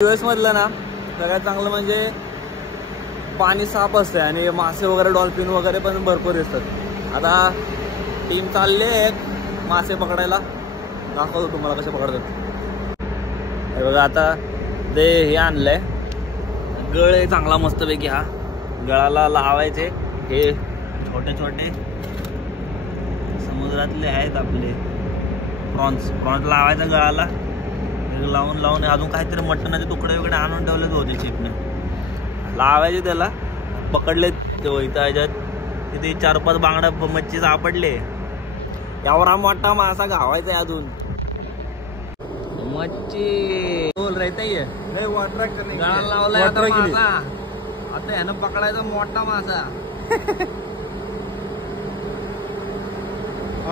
US मधलं ना सगळ्यात चांगलं म्हणजे पाणी साफ असते आणि मासे वगैरे डॉल्फिन वगैरे पण भरपूर दिसतात। आता टीम चालली आहे मासे पकडायला, दाखवतो तुम्हाला कसे पकडतात। हे बघा आता ते हे आणलंय गळ आहे चांगला मस्तपैकी, हा गळाला लावायचे हे छोटे छोटे समुद्रातले आहेत आपले प्रॉन्स लावायचा गळाला, लावून लावून अजून काहीतरी मटणाचे तुकडे वगैरे आणून ठेवलेच होते चिपने, लावायचे त्याला पकडले इथं ह्याच्यात तिथे 4-5 बांगडा मच्छी सापडले। यावर हा मोठा मासा घावायचा आहे अजून मच्छी बोल रहता है गळा लावलाय आता मासा, आता ह्यानं पकडायचा मोठा मासा।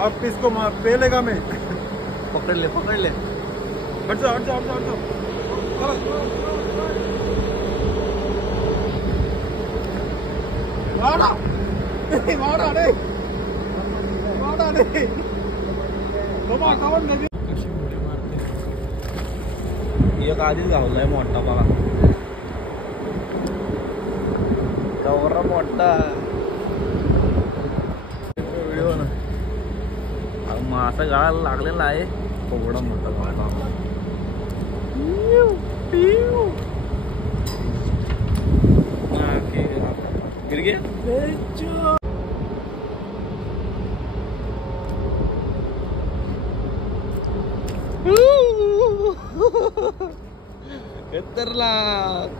आप किसको पेलेगा मैं पकड़ले हट जाओ एक आधीच गावलाय मोठा बघा, गौरा मोठा व्हिडिओ ना मासा गळाला लागलेला आहे, एवढा मोठा गळा गिर गया। खतरनाक